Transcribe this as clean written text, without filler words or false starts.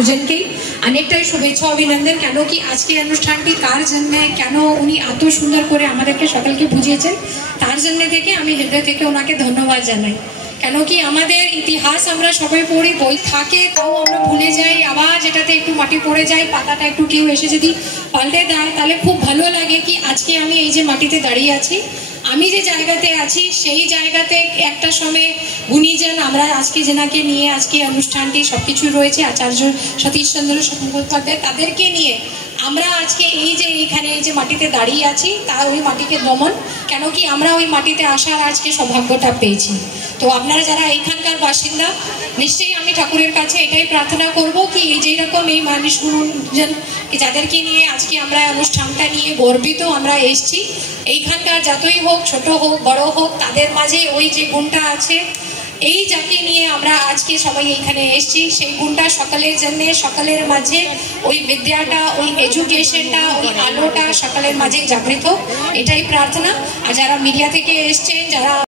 দুজনকেই অনেকটাই শুভেচ্ছা অভিনন্দন। কেন কি আজকে অনুষ্ঠানটি কার জন্য, কেন উনি এত সুন্দর করে আমাদেরকে সকলকে বুঝিয়েছেন, তার জন্য থেকে আমি হৃদয় থেকে ওনাকে ধন্যবাদ জানাই। কেন কি আমাদের ইতিহাস আমরা সবাই পড়ি, বই থাকে, তাও আমরা ভুলে যাই, আবার যেটাতে একটু মাটি পড়ে যায়, পাতাটা একটু কেউ এসে যদি পাল্টে দেয় তাহলে খুব ভালো লাগে কি আজকে আমি এই যে মাটিতে দাঁড়িয়ে আছি, আমি যে জায়গাতে আছি সেই জায়গাতে একটা সময় গুণীজন আমরা আজকে যেনাকে নিয়ে আজকে অনুষ্ঠানটি সবকিছু রয়েছে, আচার্য সতীশচন্দ্র মুখোপাধ্যায়, তাদেরকে নিয়ে আমরা আজকে এই যে এইখানে এই যে মাটিতে দাঁড়িয়ে আছি, তার ওই মাটিকে দমন, কেন কি আমরা ওই মাটিতে আসার আজকে সৌভাগ্যটা পেয়েছি। তো আপনারা যারা এইখানকার বাসিন্দা, নিশ্চয়ই আমি ঠাকুরের কাছে এটাই প্রার্থনা করব কি এই যেরকম এই মানুষগুলোজন যাদেরকে নিয়ে আজকে আমরা অনুষ্ঠানটা নিয়ে গর্বিত আমরা এসছি, এইখানকার যতই হোক, ছোট হোক বড় হোক, তাদের মাঝে ওই যে গুণটা আছে, এই যাকে নিয়ে আমরা আজকে সবাই এইখানে এসেছি, সেই গুণটা সকলের জন্য, সকলের মাঝে ওই বিদ্যাটা, ওই এডুকেশনটা, ওই আলোটা সকলের মাঝে জাগৃত, এটাই প্রার্থনা। আর যারা মিডিয়া থেকে এসছেন, যারা